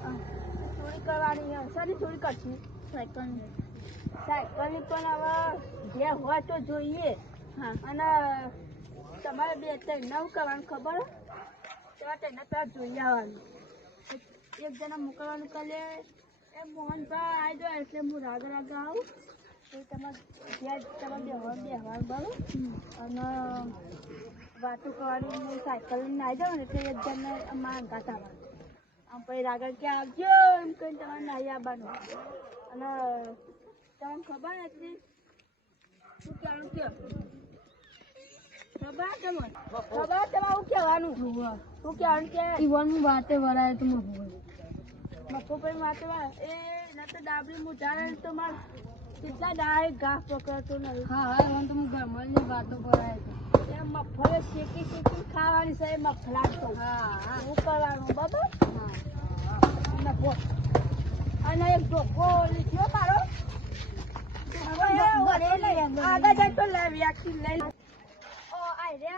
ચોરી કરવાની શાની ચોરી કરશું? સાયકલની પણ હવે જે હોય તો જોઈએ. હા અને તમારે બે ત્રણ નવ કરવાનું ખબર તેમાં તેને ત્યાં જોઈ આવવાનું. એક જણા મોકલવાનું કરે એ મોહનભાઈ આવી જાય એટલે હું રાગ આવું તો તમારે ઘેર તમે બેહવાનું બરાબર અને વાતો કરવાની. હું સાયકલ લઈને આવી જાઉં ને એટલે એક જણને અમારા અંગાત આવવાનું. આમ પછી રાગડ કે આવજો એમ કહીને તમારે નાહી આવવાનું. અને તમને ખબર નથી શું કહેવાનું કે ખબર તમને શું કહેવાનું કે ઈવનની વાતે વરાય તો મફો ભાઈ વાતે વરાય એ ના તો ડાબલી મુજારે તો મારે કેટલા ડાય ઘાસ પકડતો નહીં. હા એમ તો હું ગરમની વાતો કરાય તો એ મફળે શેકી ખાવાની છે. એ મફળા તો હા હું કરવાનું બરાબર. હા નફો અને એક ધોકો લીધો મારો આગળ જાય તો વ્યક્તિ લઈ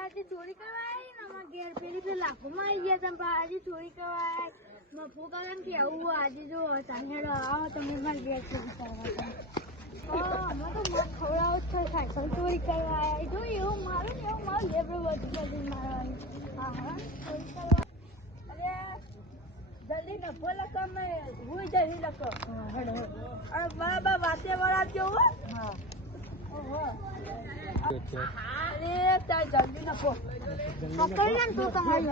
આજે ચોરી કરવા આવી ને અમારા ઘેર પેલી લાખોમાં આવી ગયા તમે આજે ચોરી કરવા મફો કરે ને કેવું આજે જો ચાહેડો આવો તમે મારી ઘેર ચોરી કરવા અમે તો મત ખવડાવો જ છે. સાયકલ ચોરી કરવા આવ્યા જો એવું મારું ને એવું મારું લેબડો બધું મારવાનું. હા હા ચોરી કરવા અરે જલ્દી નફો લખો મેં હું જલ્દી લખો અને બરાબર વાતે વળા જેવું. હા અરે તાર જલ્દી નફો પકડી ને તું તમારી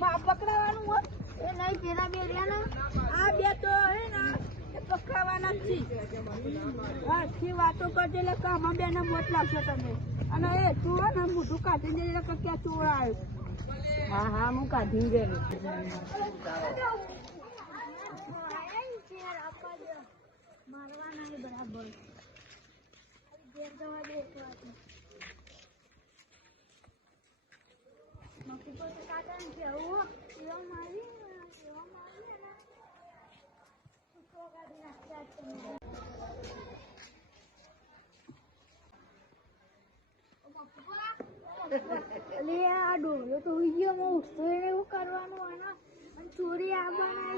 વાત પકડાવાનું હોય એ નહીં. પેલા બે રહ્યા ને આ બે તો હે ને એ પકડાવાના જ છે. વાતો કરજો એટલે કામમાં બે ને મોત લાગશો તમે. અને એ તું હે ને મોઢું કાઢીને એટલે ક્યાં ચોર આવ્યો. હા હા હું કાઢી ગયેલું મારવાના નહીં બરાબર. આ ડોલો તો ગયો ઉઠતો એને એવું કરવાનું અને ચોરી આવવાના.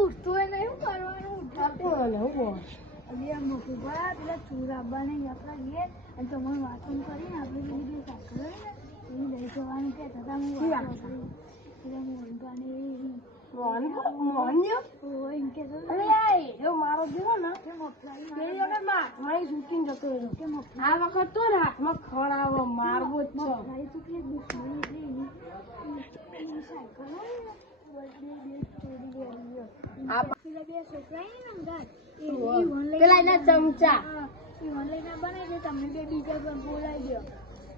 ઉઠતો એને એવું કરવાનું. પેલા ચોર આવવાના આપણા ઘેર અને તમારું વાતો કરીને આપણે પેલી સાયકલ એ લઈ જવાનું કહેતા હતા. મારો દીવો ને શૂટિંગ જતો રહ્યો. આ વખત તો ને હાથમાં ખવડાવો મારવો જ પેલા એના ચમચા લઈને બનાવી દે. તમને બે બીજા પણ બોલાવી દો.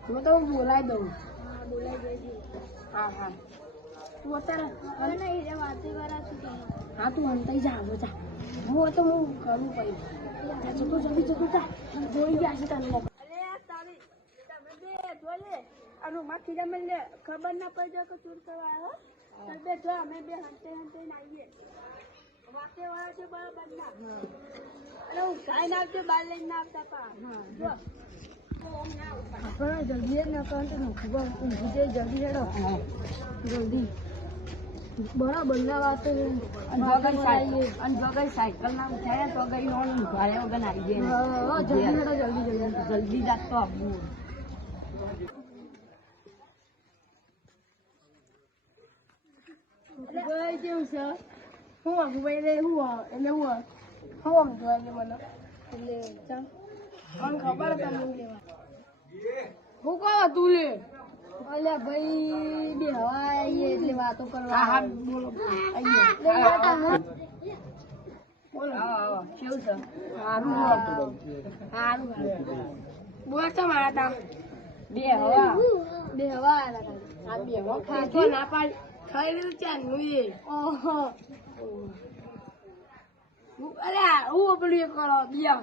હું તો બોલાવી દઉં. હા બોલાવી દેજો. હા હા તું અત્યારે વાતે કરા છું તમે. હા તું અંતાઈ જા જા હું તો હું કરું પડી જતું જા જોઈ ગયા છે તને. તમે બે જોઈ આનું માથી જમે ખબર ના પડી જાય કે ચોર કરવા આવ્યો. તમે બે જો અમે બે હંતે આવીએ વાતે વાળા છે બરાબર ના. અરે હું ખાઈ ના આવતો બહાર લઈને ના આવતા પા. જો જલ્દી જ ના કરો તો ઊંઘી જાય. જલ્દી હેડો જલ્દી બરાબર ના વાત. સાયકલ ના ઉઠાય તો ગઈ નોન ઉઠાડ્યા વગર આવી જાય. જલ્દી જાત તો આપવું. કેવું છે હું ભાઈ રે હું એટલે હું આમ જોવા મને એટલે મને ખબર તમને લેવા હું કહો તું લે. અલ્યા ભાઈ બે હવા આવીએ એટલે વાતો કરવા. હા બોલો કેવું છે? સારું બોલ તો મારા તા બે હવા આવ્યા ના પાડ ખાઈ ચાલુ એ. ઓહો અલ્યા હું પેલું કરો બીજા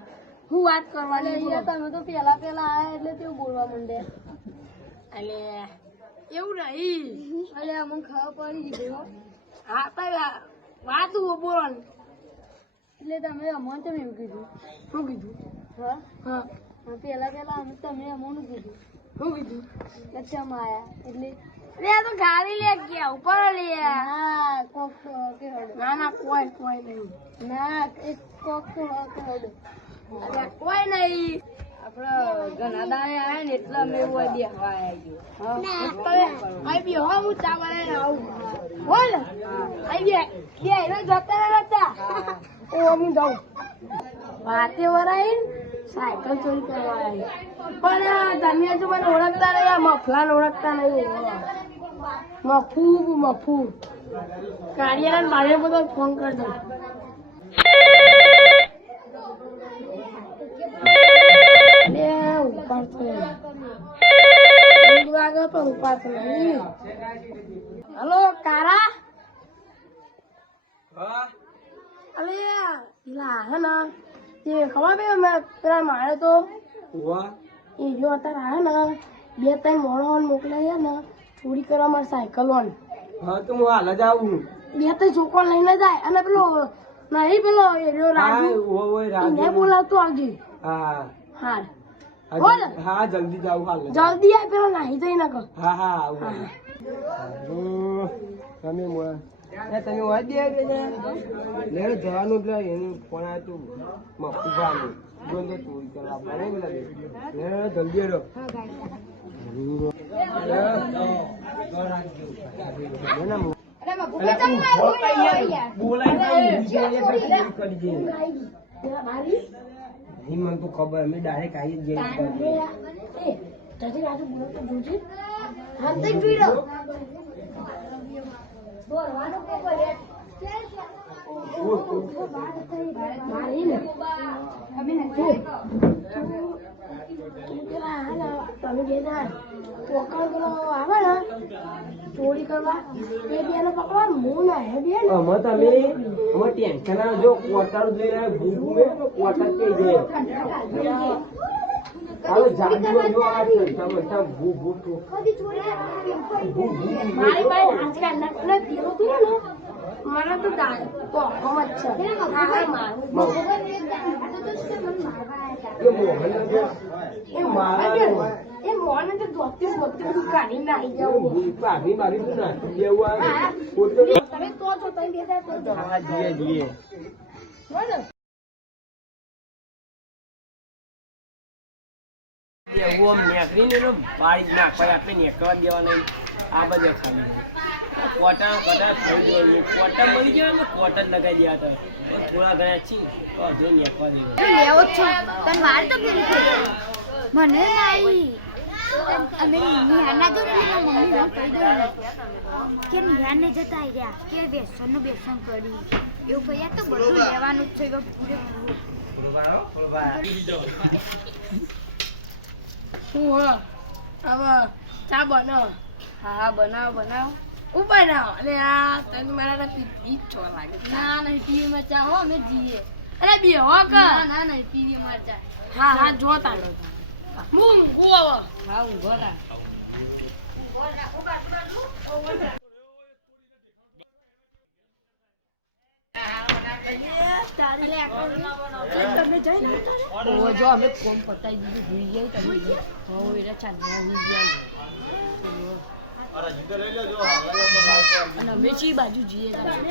હું વાત કરવાની. તમે તો પેલા આયા એટલે તેવું બોલવા માંડે. અલે એવું નહીં. અલે અમને ખબર પડી ગઈ. હા પેલા વાત બોલો એટલે તમે અમને તો એવું કીધું. શું કીધું? હા હા, પેલા તમે અમને કીધું શું કીધું? કે ચમ આયા એટલે લે આ તો ગાડી લે ગયા ઉપર લે. ના કોક કે હડો ના ના કોઈ નહીં. ના એક કોક તો હડો અરે કોઈ નહીં. આપડે ઘણા દાડે આયા ને એટલે અમે એવું બેહવા આઈ બી હું ચા બનાવીને આવું. બોલ આઈ બે એનો જતા રહેતા. ઓ હું જાઉં. વાતે વરાઈ સાયકલ ચોરી કરવા આવી. પણ તમે હજુ મને ઓળખતા નહીં. આ મફલાને ઓળખતા નહીં. મફુ કાર્યાલય મારે બધો ફોન કરી દઉં. હલો કારા. અરે પેલા હે ને તે ખબર પડી મેં પેલા મારે તો એ જો અત્યારે આવે ને 2-3 મોણો મોકલે છે ને ચોરી કરવા મારે સાયકલ વાન. હા તો હું હાલ જ આવું. 2-3 છોકરો લઈને જાય અને પેલો નહીં પેલો એરિયો રાજુ એને બોલાવતો આવજે. હા હા બોલ હા જલ્દી જાઉં હાલ જ. જલ્દી આય પેલો નાહી જઈ નાખો. હા હા આવું તમે તમે વાંચી લેડો જવાનું એટલે એનું ફોન આવ્યું મફુ ભાનું જો તો ચોરી કરવા બને લેડો જલ્દી રહો. મને તો ખબર અમે ડાયરેક્ટ આવી જ ચોરી કરવા એ બેનો પકડવા હું ના હે બેન. અમે તમે અમે ટેન્શન ના જો ક્વાર્ટર જોઈ રહ્યા ભૂ ક્વાર્ટર કઈ જાય હાલો જાગજો જો આ ચલતા ભૂ ભૂ તો મારી પાસે આજકાલ નકલે પીરો તું ને મને તો દાળ તો હમત છે. હા મારું એ મારા એ મોને તો દોસ્તી બધું કાઢી નાખી જાવ. ભાભી મારી તું નાખી દેવું આ ફોટો તમે તો છો તમે બેટા તો હા જીએ બોલો એવું આમ નેકરીને ને પાડી જ નાખવાય આપણે નેકવા દેવા નહીં. આ બધે ખાલી ક્વાર્ટર થઈ ગયો ક્વાર્ટર મળી ગયો ને ક્વાર્ટર લગાવી દેવા તો થોડા ઘણા છી તો હજુ નેકવા દેવા લેવો જ છે તને વાર તો પેલી થઈ મને નહીં અમે નિહાળના જો એટલે મમ્મી ના કહી દઉં કે નિહાળને જતા રહ્યા કે બેસનનું બેસન કરી એવું કહીએ તો બધું લેવાનું જ છે શું હો હવે ચા બનાવો. હા બનાવો હું બનાવો. અરે આ તને મારા પીધી જ છો લાગે. ના નહીં ટીવી માં ચા હો અમે જીએ અરે બે હો કે ના નહીં ટીવી માં ચા હા જોતા લો હું ઓવો હા ઊંઘો રા જો અમે કોમ પતાવી દીધું ભૂલી જાય તમે હવે એરા ચાંદના ભૂલી જાય અને અમે ચી બાજુ જઈએ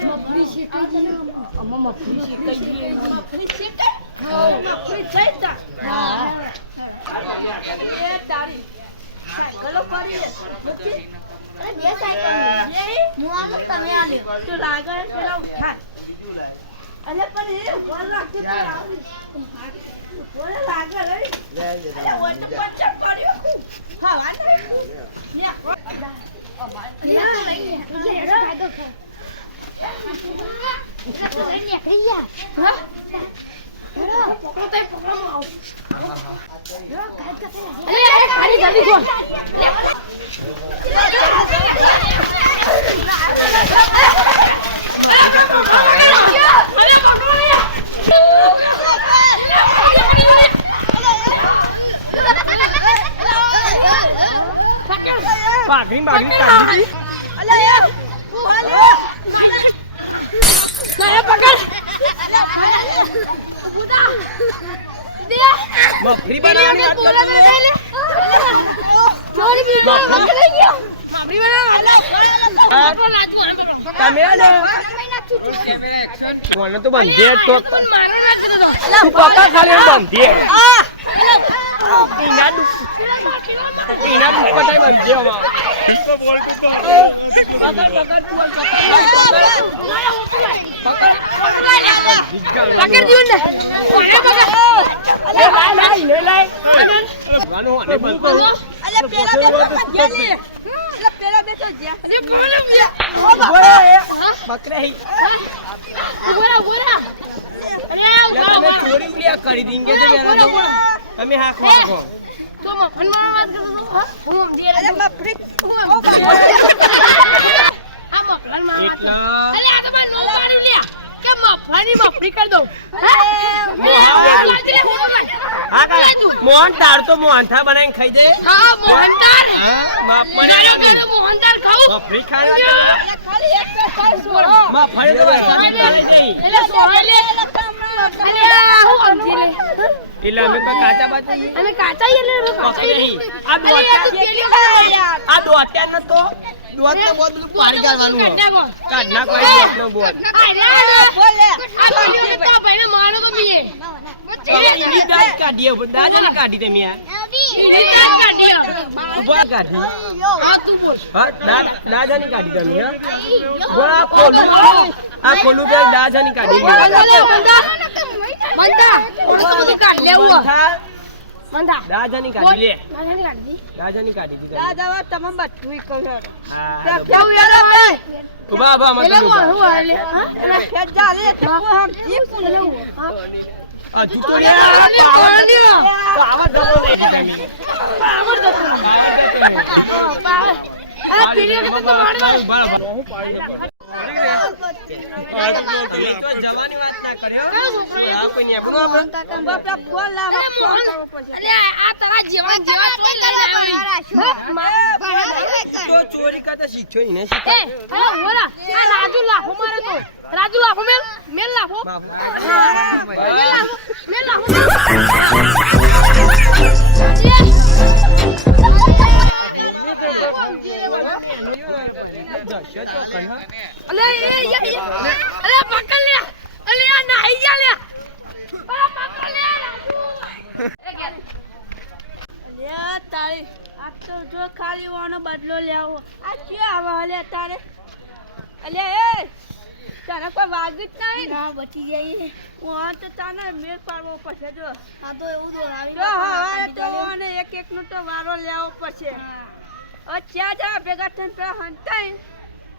મફરી શેકાઈ જઈએ અમે મફરી શેકાઈ જઈએ મફરી શેકાઈ હા મફરી જઈતા હા એ તારી સાયકલો પડી છે અરે બે સાયકલ હું આલો તમે આલે તો રાગા પેલા ઉઠા અને પણ એ વર લાગતો તો આવી ઓરે લાગે રે અરે ઓટ પંચર કર્યો હા વાને પાઘડી કાઢી દીધી. પકડ ઉદા દે મફરી બનાવવાની વાત બોલા કરતો દે લે ચોરી કી મફરી લઈ ગયો મફરી બના તમે ને કોને તો બંધે તો મારો ના કરો તો તું પકા ખાલી બંધે એના દુપટ્ટા બંધે અમાર પકડ દીઉં ને કોને પકડ લે લાય વાનો અને બંધ કરો અલે પેલા બે તો જ્યાં લે અલે પેલા બે તો જ્યાં અરે કોને બકરે બોરા અરે તમે ચોરી ઉલિયા કરી દીંગે તો મેરા તો તમે હા ખો તો મફન માં વાત કરો છો હું સમજી અલે મફરી આ મફન માં વાત એટલા અલે આ તો મને નો પાડ્યું લ્યા કે મફરી કર દઉં હા કા મોહન તાર તો મોહનથા બનાવીને ખાઈ દે હા મોહનદાર હા બાપ મને મોહનદાર ખાવું મફરી ખાવા ખાલી એક તો ખાઈ છોડો માં ફરી દે જઈ એટલે સોહલે અલે હું સમજી લે એટલે અમે કોઈ કાચા બાજુ અમે કાચા એટલે કાચા નહીં આ દોત્યા ન તો દોત ને બોત બધું પાડી કાઢવાનું કાઢ ના કોઈ દોત નો બોત બોલે આ ભાઈને મારો તો બીએ એની દાજ કાઢીએ દાજ ને કાઢી તમે યાર ઉભા કાઢી હા તું બોલ હા દાજ ને કાઢી તમે હા બોલ આ ખોલું કે દાજ ને કાઢી મંદા બધું કાઢ લેવું મંદા દાજાની કાઢી લે નાની કાઢી દાજાની કાઢી દીધી દાદા તમે બધું કહો હા કેવું યાર બે ઉભા ઉભા મત એટલે ઉભા હું હાલે હા એટલે ખેત જા લે તો આમ જીવ કોણ લેવું આ જુતોરિયા પાવર ડબલ દે તમે પાવર દતો આ પીલે કે તો મારવા ઉભા હું પાડી દે જવાની વાત ના કર્યો આ કોઈ ને બાપા ફોન લાવ ફોન કરવો પડશે અલે આ તારા જેવા ચોરી લઈને તો ચોરી કરતા શીખ્યો ને એ હા હોરા આ રાજુ લાફો મારે તો રાજુ લાફો મેલ લાફો મેલ લાફો અલે અલે પકડ લે અલે આ નાઈ જા લે પકડ લે રાજુ લે તારી આ તો જો ખાલી વાનો બદલો લેવો આ કે આવા લે તારે અલે એ તારા કોઈ વાગી જ નહીં ના બચી જઈએ હું તો તાને મેળ પાડવો પડશે જો આ તો એવું દોરાવી જો હવે તો ઓને એક એક નો તો વારો લેવો પડશે હવે ક્યાં જા ભેગા થઈને પેલા હંતાઈ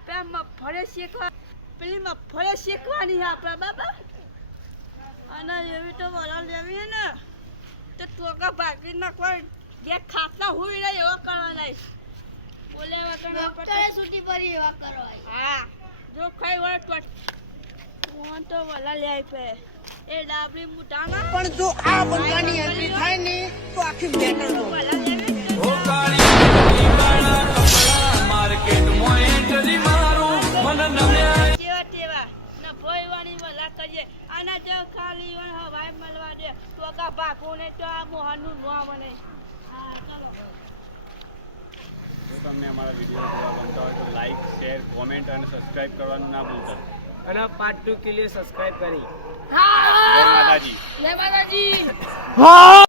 પેલા મફળે શીખવા પેલી મફળે શીખવાની આપણા બાબા અને એવી તો વરા લેવી હે ને તો ટોકા ભાગી નાખવા જે ખાતા હુઈ રહે એવા કરવા નહીં બોલે ડોક્ટરે છૂટી પડી એવા કરવા હા જો ખાઈ વળ તો હું તો વલા લે પે એ ડાબરી મુટાના પણ જો આ બંગાની એન્ટ્રી થાય ને તો આખી મેટર નો વલા લેવી જેવા તેવા ના ભોયવાની વલા કરીએ આના જો ખાલી હવાઈ મળવા દે તો કા ભાગો ને તો આ મોહનનું નો બને હા ચલો જો તમને અમારા વિડીયો જોવા ગમતા હોય તો લાઈક શેર કોમેન્ટ અને સબસ્ક્રાઇબ કરવાનું ના ભૂલતા અને પાર્ટ 2 કે लिए सब्सक्राइब करें હા જય માતાજી જય માતાજી